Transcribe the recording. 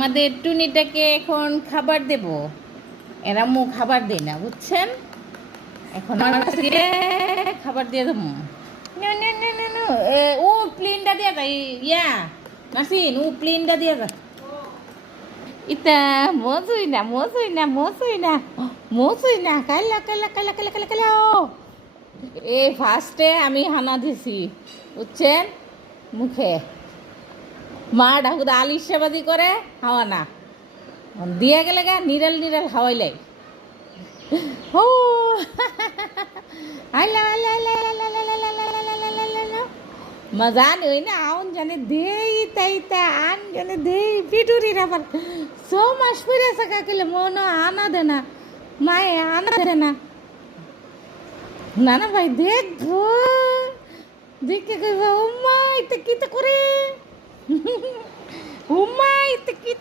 আমাদের টুনিটাকে এখন খাবার দেব। এরা মুখ খাবার দেয় না, বুঝছেন? এখন আমার কাছে খাবার দিয়ে দেবো। ও প্লেনটা দিয়ে যায় ইয়া নাসিন, ও প্লেনটা দিয়ে যা। ইতা মজুই না মজুই না মজুই না মজুই না কাইলা কাইলা কাইলা কাইলা কাইলা কাইলা। এই ফার্স্টে আমি হানা দিছি, বুঝছেন? মুখে মা ডাকুদা আলিশাবাদি করে হাওয়া না দিয়ে গেলে গা নিরাল নিরাল হাওয়াইলাই। ও আইলা আইলা আইলা আইলা আইলা আইলা আইলা আইলা আইলা আইলা মজা নেই না আউন জানে দেই তাই তা আন জানে দেই পিটুরি রাবার সো মাস ফিরে সাকা কেলে মন আনা দে না মায়ে আনা দে না। না না ভাই দেখবো দেখে কইবা উম্মা এটা কি তো করে উম্মা এটা কি